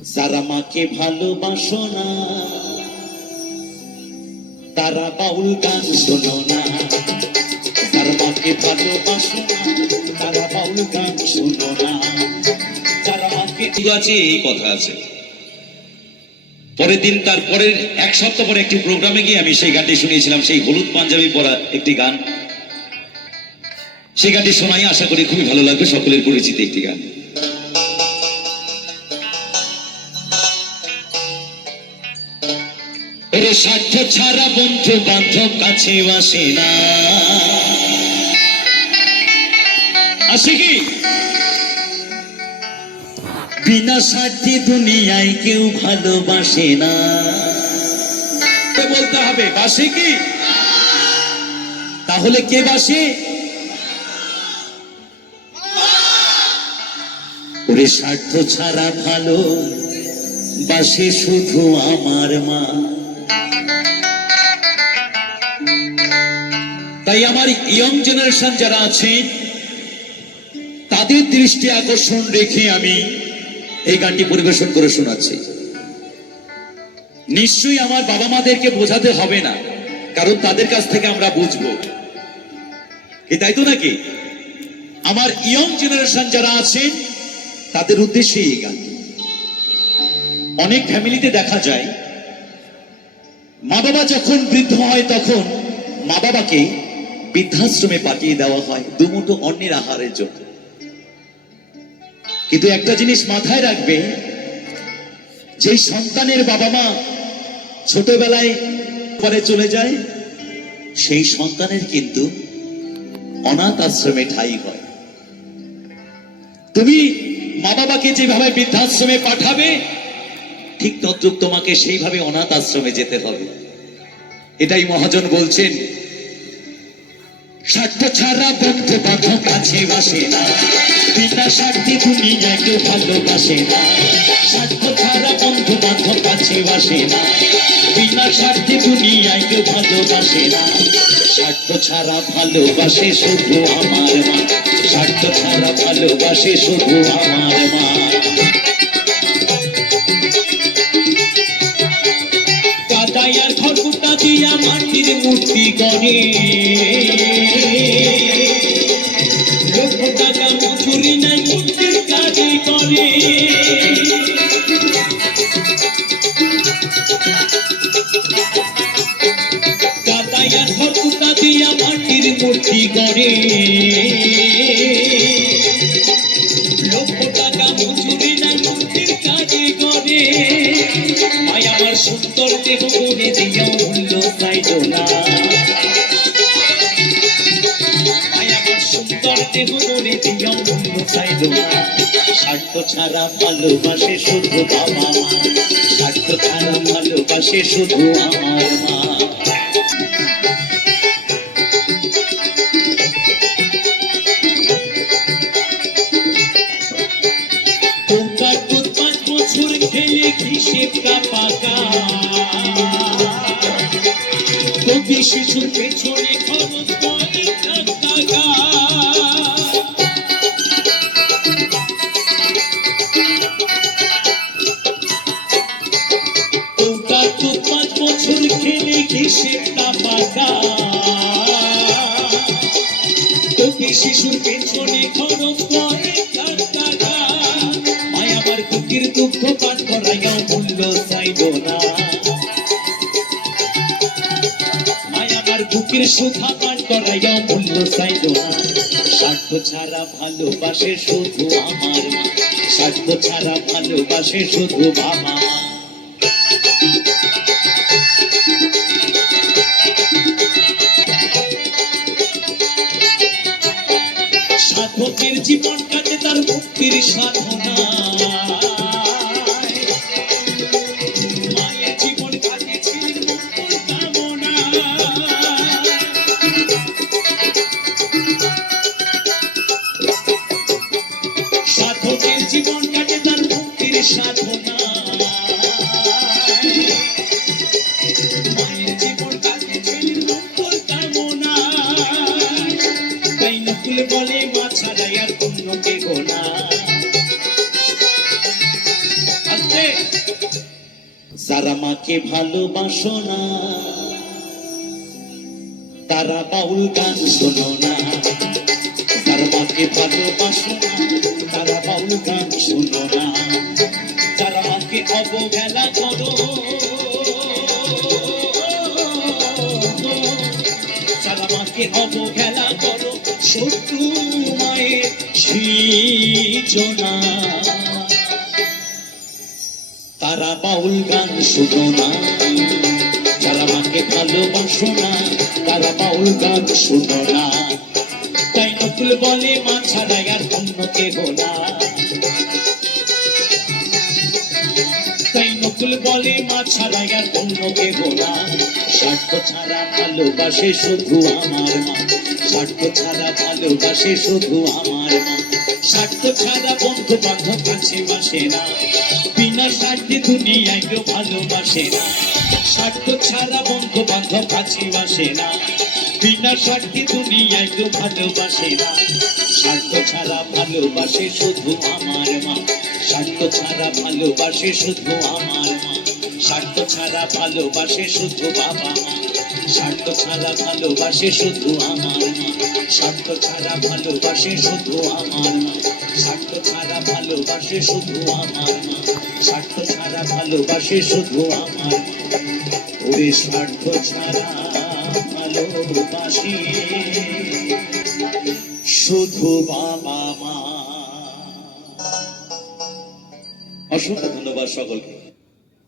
যারা মাকে ভালোবাসো না তারা বাউল গান শোনো না। যারা মাকে ভালোবাসো না তারা বাউল গান শোনো না। যারা মাকে আছে এই কথা আছে। পরের দিন তার পরের এক সপ্তাহ পরে একটি প্রোগ্রামে গিয়ে আমি সেই গানটি শুনিয়েছিলাম, সেই হলুদ পাঞ্জাবি পরা একটি গান। সেই গানটি শোনাই, আশা করি খুবই ভালো লাগবে, সকলের পরিচিত একটি গান। ওরে স্বার্থ ছাড়া বন্ধু বান্ধব কাছে আসে না। আসে কি? বিনা স্বার্থে দুনিয়ায় কেউ ভালোবাসে না। বলতে হবে বাসে কি? তাহলে কে বাসে? ওরে স্বার্থ ছাড়া ভালো বাসে শুধু আমার মা। তাই আমার ইয়ং জেনারেশন যারা আছে তাদের দৃষ্টি আকর্ষণ রেখে আমি এই গানটি পরিবেশন করে শোনাচ্ছি। নিশ্চয়ই আমার বাবা মাদেরকে বোঝাতে হবে না, কারণ তাদের কাছ থেকে আমরা বুঝবো, তাই তো নাকি? আমার ইয়ং জেনারেশন যারা আছেন তাদের উদ্দেশ্যে এই গান। অনেক ফ্যামিলিতে দেখা যায় মা বাবা যখন বৃদ্ধ হয় তখন মা বাবাকে বৃদ্ধাশ্রমে পাঠিয়ে দেওয়া হয় দুমুঠো অন্যের আহারের জন্য। কিন্তু একটা জিনিস মাথায় রাখবে, যে সন্তানের বাবা মা ছোটবেলায় পরে চলে যায় সেই সন্তানের কিন্তু অনাথ আশ্রমে ঠাঁই হয়। তুমি মা বাবাকে যেভাবে বৃদ্ধাশ্রমে পাঠাবে ঠিক তদ্রুপ তোমাকে সেইভাবে অনাথ আশ্রমে যেতে হবে। এটাই মহাজন বলছেন, স্বার্থ ছাড়া বন্ধু বান্ধব কাছে বাসে না। বিনা স্বার্থে দুনিয়ায় কেউ ভালোবাসে না। স্বার্থ ছাড়া বন্ধু বান্ধব কাছে বাসে না। বিনা স্বার্থে দুনিয়ায় কেউ ভালোবাসে না। স্বার্থ ছাড়া ভালোবাসে শুধু আমার মা। স্বার্থ ছাড়া ভালোবাসে শুধু আমার মা। কাদায়ার খড়কুটা দিয়া মাটির মূর্তি গড়ে, লক্ষ টাকা মজুরি নাই মূর্তির কাজই করে। কাদায়ার খড়কুটা দিয়া মাটির মূর্তি গড়ে, লক্ষ টাকা মজুরি নাই মূর্তির কাজই করে। ভাই আমার সুন্দর দেহ করে দিয়া মূল্য চাইল না। ভাই আমার সুন্দর দেহ করে দিয়া মূল্য চাইল না। স্বার্থ ছাড়া ভালোবাসে শুধু বাবা মা। স্বার্থ ছাড়া ভালোবাসে শুধু আমার মা। খেলে হিসেবটা পাকা, তবে শিশুর পেছনে খরচ করে টাকা। ওটা তো 5 বছর খেলে হিসেবটা পাকা, তবে শিশুর পেছনে খরচ করে টাকা। আমার বুকের দুঃখ পান করাইয়া মূল্য চাইল না। আমার বুকের সুখা পান করাইয়া মূল্য চাইল না। স্বার্থ ছাড়া ভালোবাসে শুধু আমার মা। স্বার্থ ছাড়া ভালোবাসে শুধু বাবা। সাধকের জীবন কাটে তার মুক্তির সাধনা, মায়ের জীবন কাটে ছেলের মঙ্গল কামনা। সাধকের জীবন কাটে তার মুক্তির সাধনা, মায়ের জীবন কাটে ছেলের মঙ্গল কামনা। তাই নকুল বলে মা ছাড়াই আর অন্য কেহ না। আছে, যারা মাকে ভালোবাসো না তারা বাউল গান শোনো না, যারা মাকে ভালোবাসো না তারা বাউল গান শোনো না, যারা মাকে অবহেলা করো, যারা মাকে অবহেলা করো, শত্রু মায়ের সৃজনা, তারা বাউল গান শোনো না, যারা মাকে ভালোবাসো না তারা বাউল গান শোনো না। তাই নকুল বলে মা ছাড়া আর অন্য কেহ না, তাই নকুল বলে মা ছাড়া আর অন্য কেহ না, স্বার্থ ছাড়া ভালোবাসে শুধু আমার মা, স্বার্থ ছাড়া ভালোবাসে শুধু আমার মা, স্বার্থ ছাড়া বন্ধু বান্ধব কাছে বাসে না, বিনা স্বার্থে দুনিয়ায় কেউ ভালোবাসে না, স্বার্থ ছাড়া বন্ধু বান্ধব কাছে বাসে না, বিনা স্বার্থে দুনিয়ায় কেউ ভালোবাসে না, স্বার্থ ছাড়া ভালোবাসে শুধু আমার মা, স্বার্থ ছাড়া ভালোবাসে শুধু আমার মা, স্বার্থ ছাড়া ভালোবাসে শুধু বাবা মা, স্বার্থ ছাড়া ভালোবাসে শুধু আমার মা, স্বার্থ ছাড়া ভালোবাসে শুধু আমার মা, স্বার্থ ছাড়া ভালোবাসে শুধু আমার মা, স্বার্থ ছাড়া ভালোবাসে শুধু আমার মা, ওরে স্বার্থ ছাড়া ভালোবাসি শুধু বাবা মা। অসংখ্য ধন্যবাদ সকলকে।